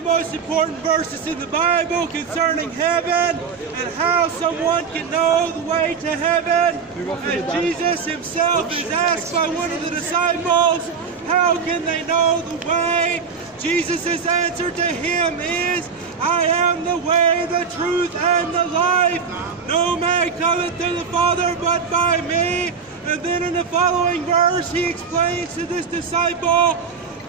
the most important verses in the Bible concerning heaven and how someone can know the way to heaven. And Jesus himself is asked by one of the disciples, how can they know the way? Jesus' answer to him is, I am the way, the truth, and the life. No man cometh to the Father but by me. And then in the following verse, he explains to this disciple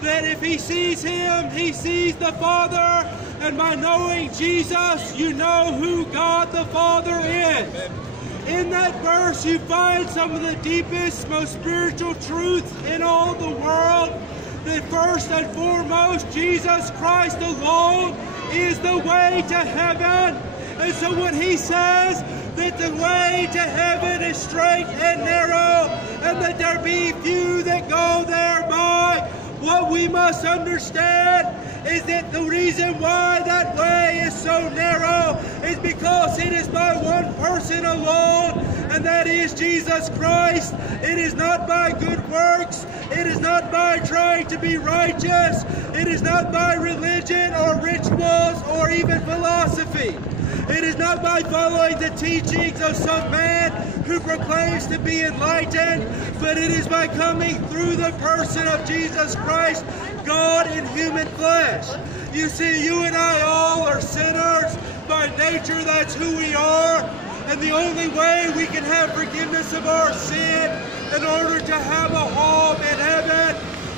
that if he sees him, he sees the Father. And by knowing Jesus, you know who God the Father is. In that verse, you find some of the deepest, most spiritual truths in all the world. That first and foremost, Jesus Christ alone is the way to heaven. And so when he says that the way to heaven is straight and narrow, and that there be few that go thereby, what we must understand is that the reason why that way is so narrow is because it is by one person alone, and that is Jesus Christ. It is not by good works. It is not by trying to be righteous. It is not by religion or rituals or even philosophy. It is not by following the teachings of some man who proclaims to be enlightened, but it is by coming through the person of Jesus Christ, God in human flesh. You see, you and I all are sinners. By nature, that's who we are. And the only way we can have forgiveness of our sin in order to have a home in heaven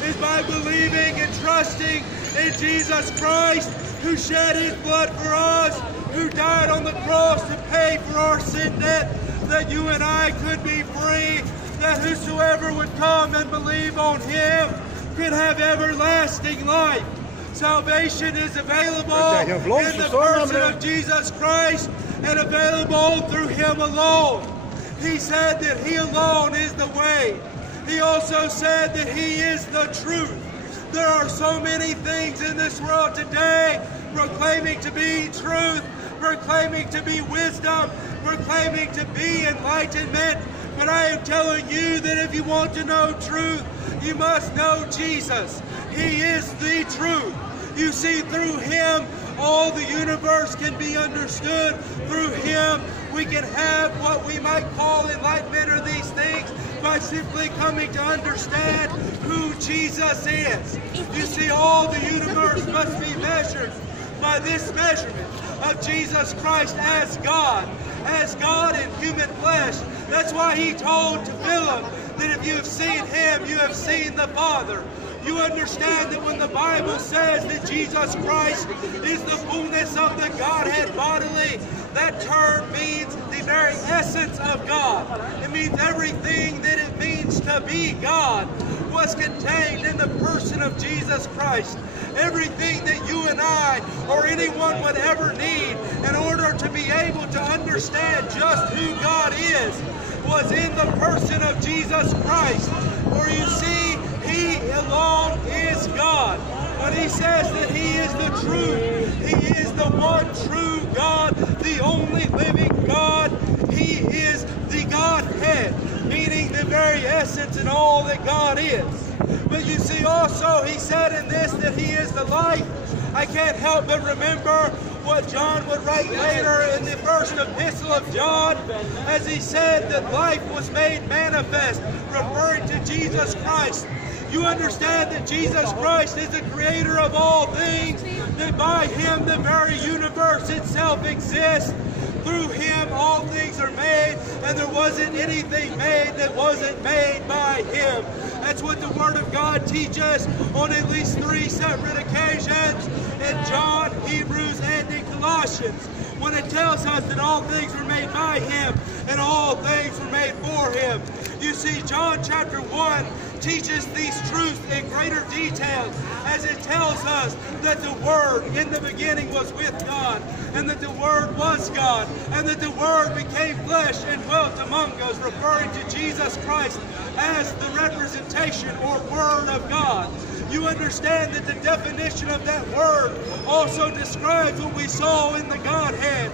is by believing and trusting in Jesus Christ, who shed his blood for us, who died on the cross to pay for our sin debt, that you and I could be free, that whosoever would come and believe on him could have everlasting life. Salvation is available in the person of Jesus Christ and available through him alone. He said that he alone is the way. He also said that he is the truth. There are so many things in this world today proclaiming to be truth, proclaiming to be wisdom, proclaiming to be enlightenment. But I am telling you that if you want to know truth, you must know Jesus. He is the truth. You see, through him, all the universe can be understood. Through him, we can have what we might call enlightenment, or these things, by simply coming to understand who Jesus is. You see, all the universe must be measured by this measurement of Jesus Christ as God in human flesh. That's why he told to Philip that if you have seen him, you have seen the Father. You understand that when the Bible says that Jesus Christ is the fullness of the Godhead bodily, that term means the very essence of God. It means everything that it means to be God was contained in the person of Jesus Christ. Everything that you and I or anyone would ever need in order to be able to understand just who God is was in the person of Jesus Christ. For you see, he alone is God. When he says that he is the truth, he is the one true God, the only living God. He is the Godhead, meaning the very essence and all that God is. But you see also, he said in this that he is the life. I can't help but remember what John would write later in the first epistle of John, as he said that life was made manifest, referring to Jesus Christ. You understand that Jesus Christ is the creator of all things, that by him the very universe itself exists. Through him all things are made, and there wasn't anything made that wasn't made by him. That's what the Word of God teaches on at least 3 separate occasions in John, Hebrews, and in Colossians, when it tells us that all things were made by him and all things were made for him. You see, John chapter 1 teaches these truths in greater detail, as it tells us that the Word in the beginning was with God, and that the Word was God, and that the Word became flesh and dwelt among us, referring to Jesus Christ as the representation or Word of God. You understand that the definition of that word also describes what we saw in the Godhead.